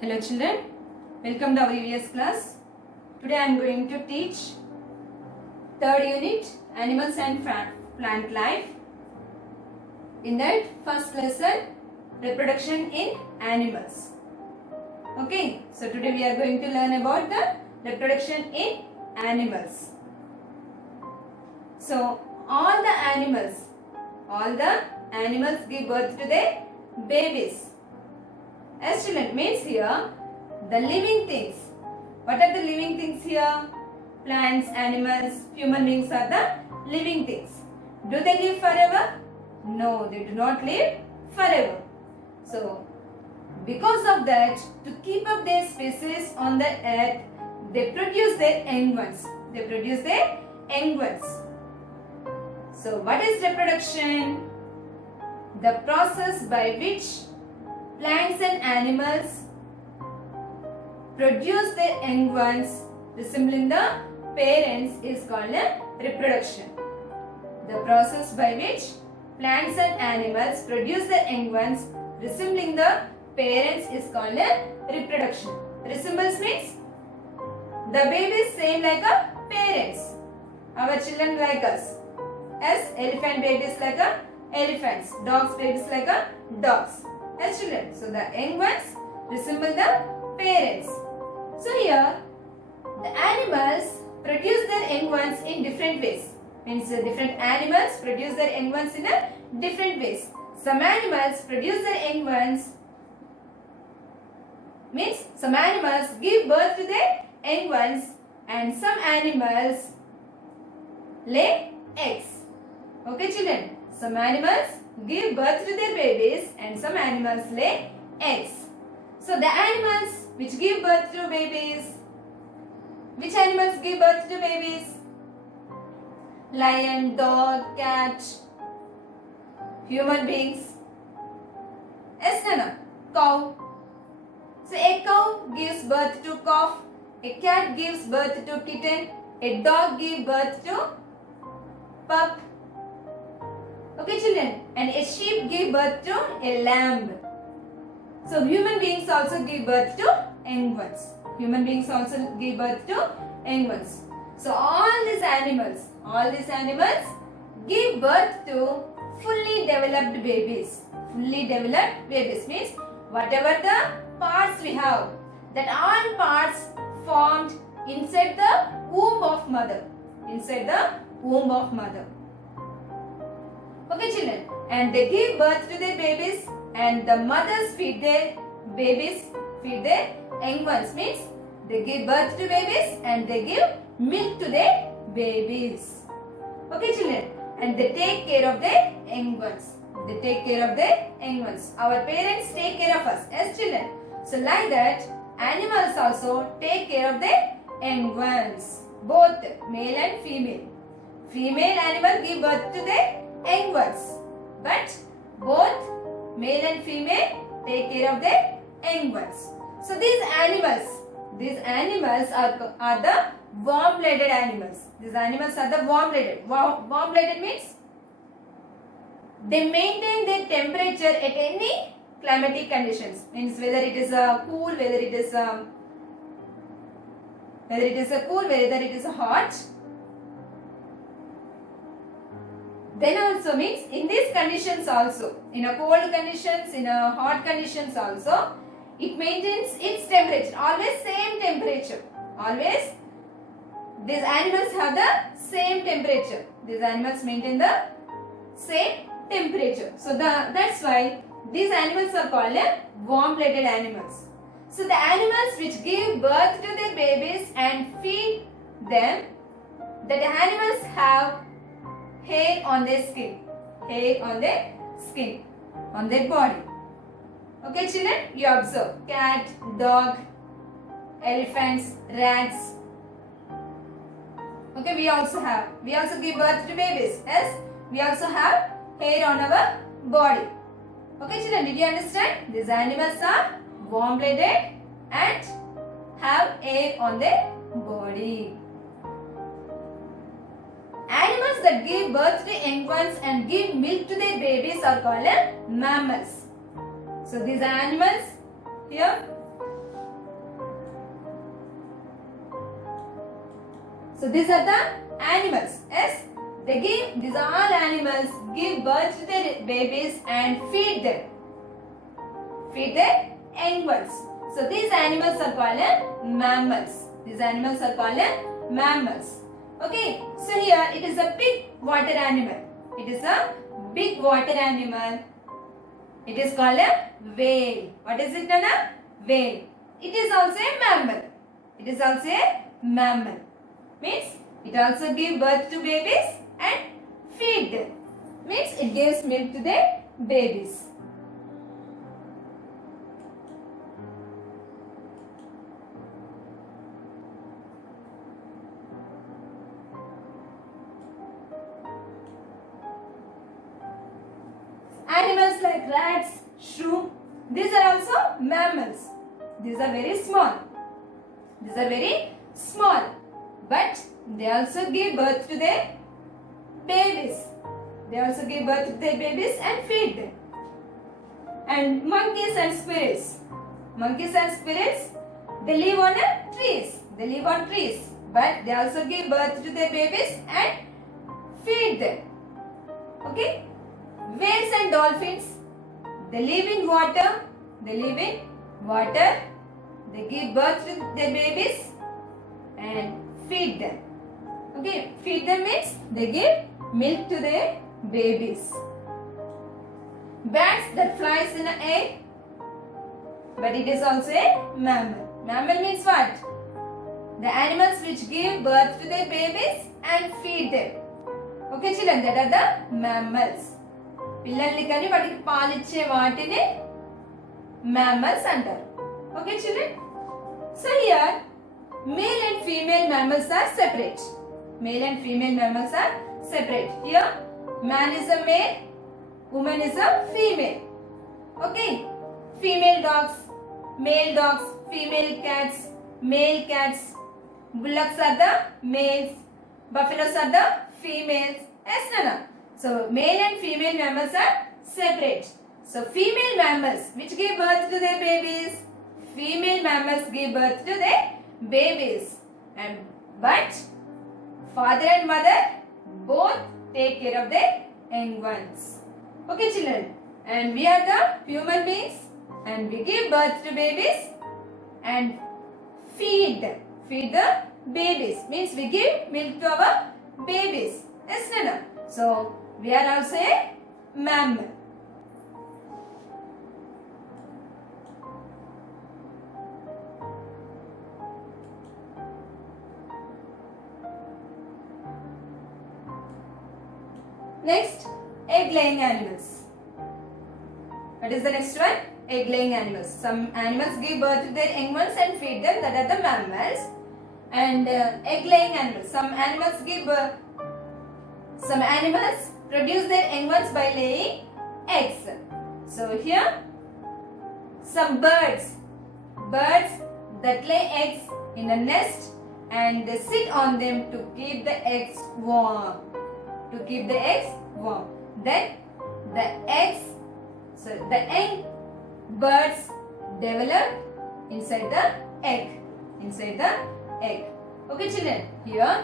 Hello children, welcome to our EVS class. Today I am going to teach third unit Animals and Plant Life. In that first lesson, reproduction in animals. Okay, so today we are going to learn about the reproduction in animals. So all the animals give birth to their babies. As children, means here the living things. What are the living things here? Plants, animals, human beings are the living things. Do they live forever? No, they do not live forever. So, because of that, to keep up their species on the earth, they produce their young ones. So, what is reproduction? The process by which plants and animals produce their young ones resembling the parents is called a reproduction. The process by which plants and animals produce their young ones resembling the parents is called a reproduction. Resembles means the baby is same like a parents. Our children like us. As elephant babies like a elephants. Dogs babies like a dogs. As children. So the young ones resemble the parents. So here the animals produce their young ones in different ways. Means different animals produce their young ones in a different ways. Some animals produce their young ones. Means some animals give birth to their young ones and some animals lay eggs. Okay children. Some animals give birth to their babies and some animals lay eggs. So the animals which give birth to babies, which animals give birth to babies? Lion, dog, cat, human beings. Yes, Nana? Cow. So a cow gives birth to calf, a cat gives birth to kitten, a dog gives birth to pup. Okay children, and a sheep give birth to a lamb. So human beings also give birth to young ones. Human beings also give birth to young ones. So all these animals give birth to fully developed babies. Fully developed babies means whatever the parts we have, that all parts formed inside the womb of mother. Okay children, and they give birth to their babies and the mothers feed their babies, feed their young ones. Means they give birth to babies and they give milk to their babies. Okay children, and they take care of their young ones. Our parents take care of us as children. So like that, animals also take care of their young ones. Both male and female. Female animal give birth to their young ones, but both male and female take care of their young ones. So these animals are the warm-blooded animals. These animals are the warm-blooded. Warm-blooded means they maintain their temperature at any climatic conditions. Means whether it is cool, whether it is hot. Then also means in these conditions also, in a cold conditions, in a hot conditions also, it maintains its temperature, always same temperature. Always these animals have the same temperature. These animals maintain the same temperature. So that's why these animals are called warm-blooded animals. So the animals which give birth to their babies and feed them, that animals have hair on their skin, on their body. Okay children, you observe cat, dog, elephants, rats. Okay, we also give birth to babies. Yes, we also have hair on our body. Okay children, did you understand? These animals are warm-blooded and have hair on their body. Animals that give birth to young ones and give milk to their babies are called mammals. So these animals here So these are the animals. Yes, these are all animals give birth to their babies and feed them. Feed their young ones. So these animals are called mammals. These animals are called mammals. Okay, so here it is a big water animal. It is a big water animal. It is called a whale. What is it, Nana? Whale. It is also a mammal. It is also a mammal. Means it also gives birth to babies and feed them. Means it gives milk to their babies. Animals like rats, shrew, these are also mammals. These are very small. These are very small. But they also give birth to their babies. They also give birth to their babies and feed them. And monkeys and squirrels. Monkeys and squirrels, they live on trees. They live on trees. But they also give birth to their babies and feed them. Okay? Whales and dolphins, they live in water. They live in water. They give birth to their babies and feed them. Okay, feed them means they give milk to their babies. Bats that flies in an egg, but it is also a mammal. Mammal means what? The animals which give birth to their babies and feed them. Okay, children, that are the mammals. పిల్లల్ని కానీ వాటికి పాలిచ్చే వాటిని mammals అంటారు. Okay, children? So here, male and female mammals are separate. Male and female mammals are separate. Here, man is a male, woman is a female. Okay, female dogs, male dogs, female cats, male cats, bullocks are the males, buffaloes are the females. Yes, Nana? So male and female mammals are separate. So female mammals which give birth to their babies, female mammals give birth to their babies, and but father and mother both take care of their young ones. Okay, children, and we are the human beings and we give birth to babies and feed the babies, means we give milk to our babies. Yes, Nana? So we are also a mammal. Next, egg-laying animals. What is the next one? Egg-laying animals. Some animals give birth to their young ones and feed them. That are the mammals. And egg-laying animals. Some animals produce their young ones by laying eggs. So here, some birds that lay eggs in a nest and they sit on them to keep the eggs warm. Then the young birds develop inside the egg. Okay, children, here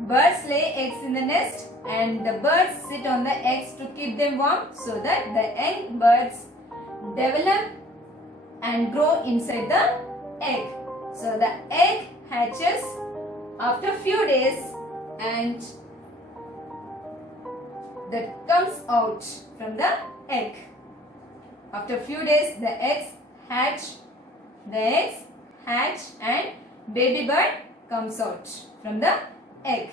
birds lay eggs in the nest and the birds sit on the eggs to keep them warm, so that the young birds develop and grow inside the egg. So the egg hatches after few days and that comes out from the egg. After few days the eggs hatch and baby bird comes out from the egg.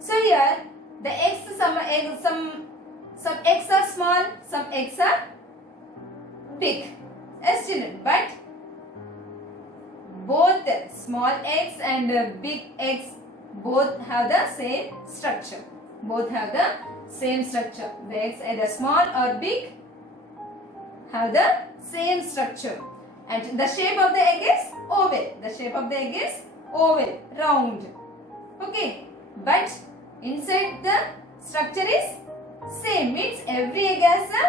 So here the eggs, some eggs are small, some eggs are big. Yes, children, but both the small eggs and big eggs both have the same structure. The eggs either small or big have the same structure, and the shape of the egg is oval. Round. Okay, but inside the structure is same, means every egg has a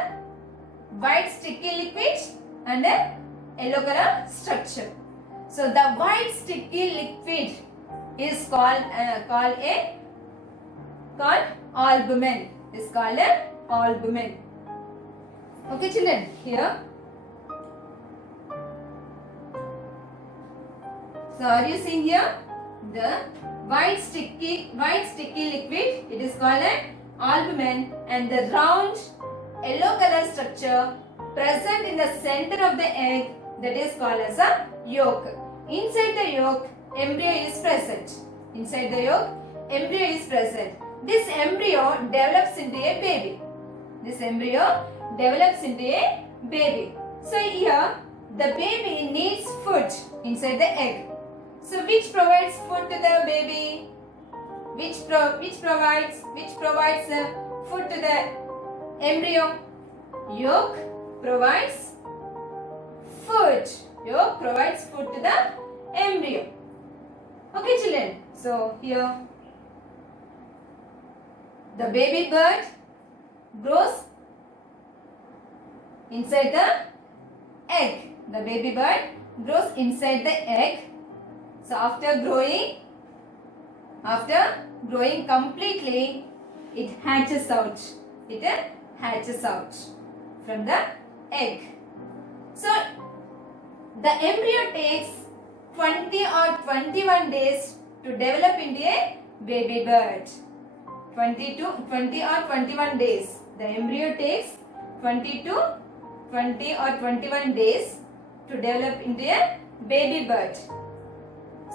white sticky liquid and a yellow color structure. So the white sticky liquid is called albumen. Is called a albumen. Okay, children. Here. So are you seeing here the white sticky liquid? It is called an albumen, and the round yellow color structure present in the center of the egg, that is called as a yolk. Inside the yolk, embryo is present. Inside the yolk, embryo is present. This embryo develops into a baby. This embryo develops into a baby. So here, the baby needs food inside the egg. So which provides food to the baby? Which provides food to the embryo? Yolk provides food. Yolk provides food to the embryo. Okay, children. So here, the baby bird grows inside the egg. The baby bird grows inside the egg. So after growing completely, it hatches out. It hatches out from the egg. So the embryo takes 20 or 21 days to develop into a baby bird. 20 or 21 days. The embryo takes 20 or 21 days to develop into a baby bird.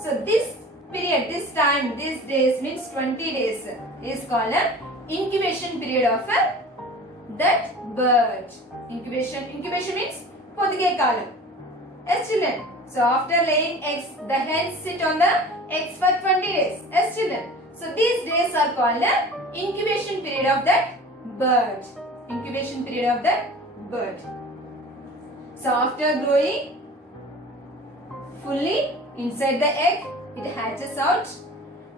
So this period, this time, these days means 20 days is called an incubation period of that bird. Incubation means podige kalam. Yes, children. So after laying eggs, the hens sit on the eggs for 20 days. Yes, children. So these days are called the incubation period of that bird. Incubation period of that bird. So after growing fully inside the egg, it hatches out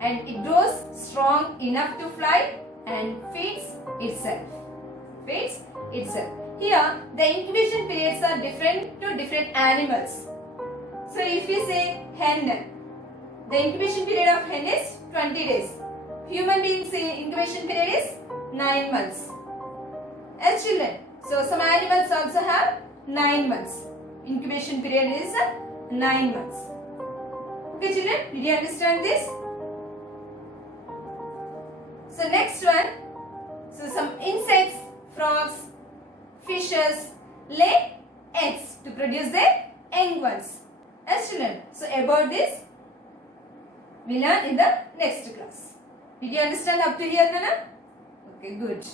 and it grows strong enough to fly and feeds itself. Feeds itself. Here, the incubation periods are different to different animals. So if we say hen, the incubation period of hen is 20 days. Human beings' incubation period is 9 months. As children, so some animals also have 9 months. Incubation period is 9 months. Okay, children, did you understand this? So next one, so some insects, frogs, fishes lay eggs to produce their young ones. As children, so about this we learn in the next class. Did you understand up to here, Nana? Okay, good.